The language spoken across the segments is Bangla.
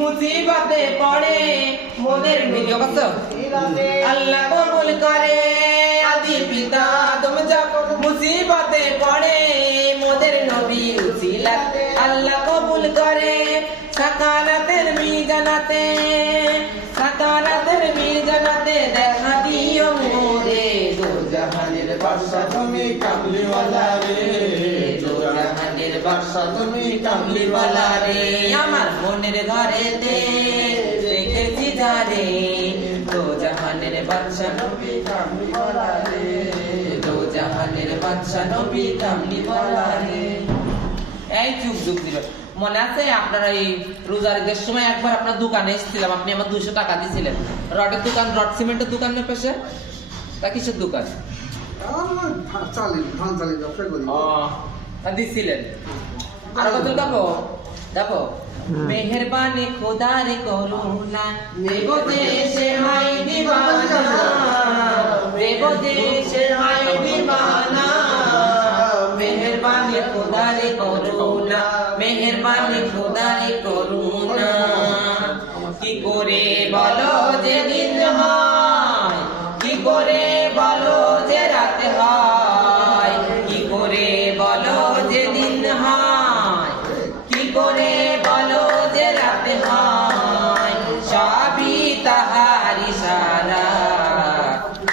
মুসিবতে পড়ে, মোদের ভিডিও কত আল্লাহ কবুল করে, আদি পিতা আদম যখন মুসিবতে পড়ে, মোদের নবী উসিলাত আল্লাহ কবুল করে, সাকারাতের মিজানাতে সাকারাতের মিজানাতে দেখা দিও মোরে। দো বাদশা তুমি কামলিওয়ালা রে। জাহানের তুমি কামলিওয়ালা রে আমার মনের ঘরেতে দেখেছি যারে। দো জাহানের বাদশা নবী কামলিওয়ালা রে দো জাহানের বাদশা নবী কামলিওয়ালা রে এই যুগ যুগ দিল মনে আছে আপনারা এই রোজার ঈদের সময় একবার আপনার দোকানে এসেছিলাম আপনি আমার দুশো টাকা দিয়েছিলেন রডের দোকান রড সিমেন্টের দোকানের পাশে? তা কিসের দোকান? চালি ধান চালি ব্যবসা করি। দিছিলেন। আর কত যাব যাব মেহেরবানি খোদার করুণা দেব দেশে মাই দিবানা দেব দেশে মাই দিবানা মেহেরবানি খোদার করুণা মেহেরবানি খোদার করুণা।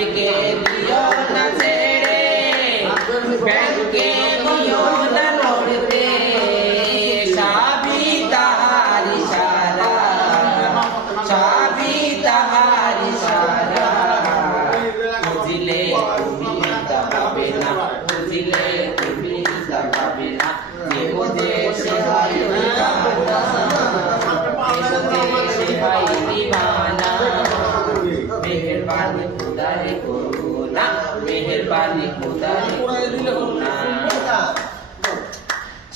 সাপকে দিও না ছেড়ে, ব্যাংকে দিও না লড়তে। সাবি তাহার ইশারা সাবি তাহার ইশারা বুঝিলে তুমি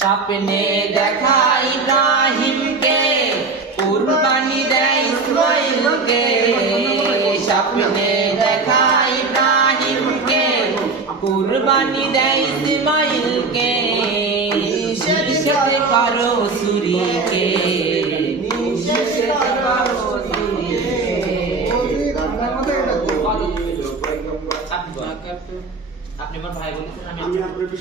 স্বপ্নে দেখা ইব্রাহিমকে কুরবানি দেয় ইসমাইলকে স্বপ্নে দেখা ইব্রাহিমকে কুরবানি দেয় ইসমাইলকে নিষেধ করো সুরিকে নিষেধ করো সুরিকে আপনি আপনি আমার ভাই বলেছেন আমি আমি আপনার